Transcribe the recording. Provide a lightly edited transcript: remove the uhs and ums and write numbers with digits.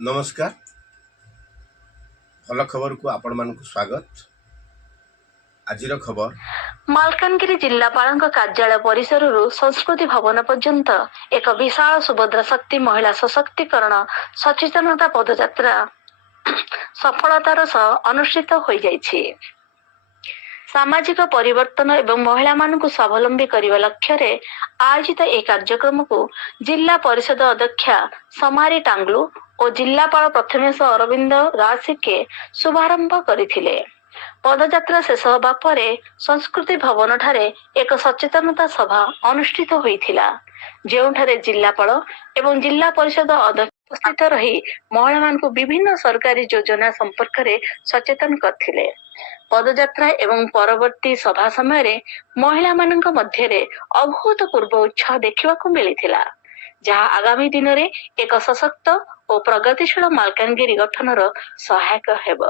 नमस्कार भल खबर को आपण मानक स्वागत। आज खबर मालकानगिरी जिल्लापाल कार्यालय परिसर संस्कृति भवन पर्यंत एक विशाल सुभद्रा शक्ति महिला सशक्तिकरण सचेतनता पदयात्रा सफलतार सह अनुष्ठित हो जाइछि। सामाजिक परिवर्तन एवं महिला मानक स्वावलंबी करने लक्ष्य रे आयोजित एक कार्यक्रम को जिला परिषद अध्यक्षा समारी टांगलू और जिलापाल प्रथमेश अरविंद रासिके शुभारंभ करथिले। पदयात्रा शेष होगा पर संस्कृति भवन ठारे एक सचेतनता सभा अनुष्ठित होइथिला, जेउठारे जिलापाल एवं जिला परिषद अध्यक्ष उपस्थित रही महिला मानक विभिन्न सरकारी योजना संपर्क में सचेतन करथिले। पदयात्रा एवं परवर्ती सभा समय महिला मानक मध्य अभूतपूर्व उत्साह देखा मिलता, जहाँ आगामी दिन में एक सशक्त और प्रगतिशील मालकानगिरी गठनर सहायक हेब।